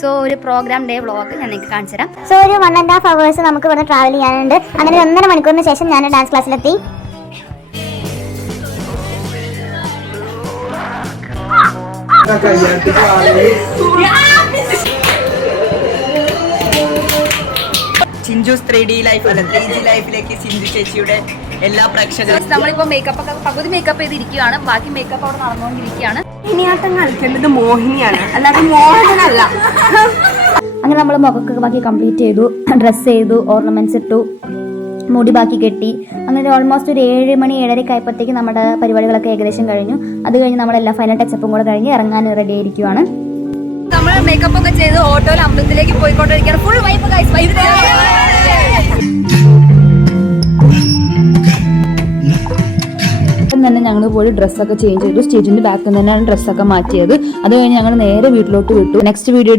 So ഒരു programme day vlog ഞാൻ നിങ്ങൾക്ക് കാണിച്ചു തരാം. സോ ഒരു 1.5 hours നമുക്ക് ഇവിടെ ട്രാവൽ ചെയ്യാനുണ്ട്. അങ്ങനെ 1.5 മണിക്കൂറിന് ശേഷം ഞാൻ ഡാൻസ് ക്ലാസ്സിലെത്തി. ചിഞ്ചൂസ് 3D ലൈഫ് അല്ല 3D ലൈഫിലേക്ക് സിന്ധു ചേച്ചിയുടെ എല്ലാ പ്രേക്ഷകരും നമ്മളിപ്പോ മേക്കപ്പ് ഒക്കെ പകുതി മേക്കപ്പ് ചെയ്തിരിക്കുകയാണ്, ബാക്കി മേക്കപ്പ് അവിടെ നടന്നുകൊണ്ടിരിക്കുകയാണ്. മോഹിനിയാട്ടം കളിക്കേണ്ടത് മോഹിനിയാണ്, അല്ലാതെ മോഹനല്ല. അങ്ങനെ നമ്മൾ മുഖമൊക്കെ ബാക്കി കംപ്ലീറ്റ് ചെയ്തു, ഡ്രസ്സ് ചെയ്തു, ഓർണമെന്റ്സ് ഇട്ടു, മുടി ബാക്കി കെട്ടി. അങ്ങനെ ഓൾമോസ്റ്റ് ഒരു 7 മണി 7:30 ആയപ്പോഴത്തേക്ക് നമ്മുടെ പരിപാടികളൊക്കെ ഏകദേശം കഴിഞ്ഞു. അത് കഴിഞ്ഞ് നമ്മളെല്ലാം ഫൈനൽ ടച്ചപ്പും കൂടെ കഴിഞ്ഞ് ഇറങ്ങാൻ റെഡി ആയിരിക്കുവാണ്. നമ്മൾ മേക്കപ്പ് ഒക്കെ ചെയ്ത് ഓട്ടോയിൽ അമ്പലത്തിലേക്ക് പോയിക്കൊണ്ടിരിക്കുകയാണ്. ഫുൾ വൈബ് ഗൈസ്, വൈബ് തന്നെ ഞങ്ങൾ പോയി ഡ്രസ്സൊക്കെ ചേഞ്ച് ചെയ്തു. സ്റ്റേജിന്റെ ബാക്കിൽ നിന്ന് തന്നെയാണ് ഡ്രസ്സൊക്കെ മാറ്റിയത്. അത് കഴിഞ്ഞ് ഞങ്ങൾ നേരെ വീട്ടിലോട്ട് വിട്ടു. Next video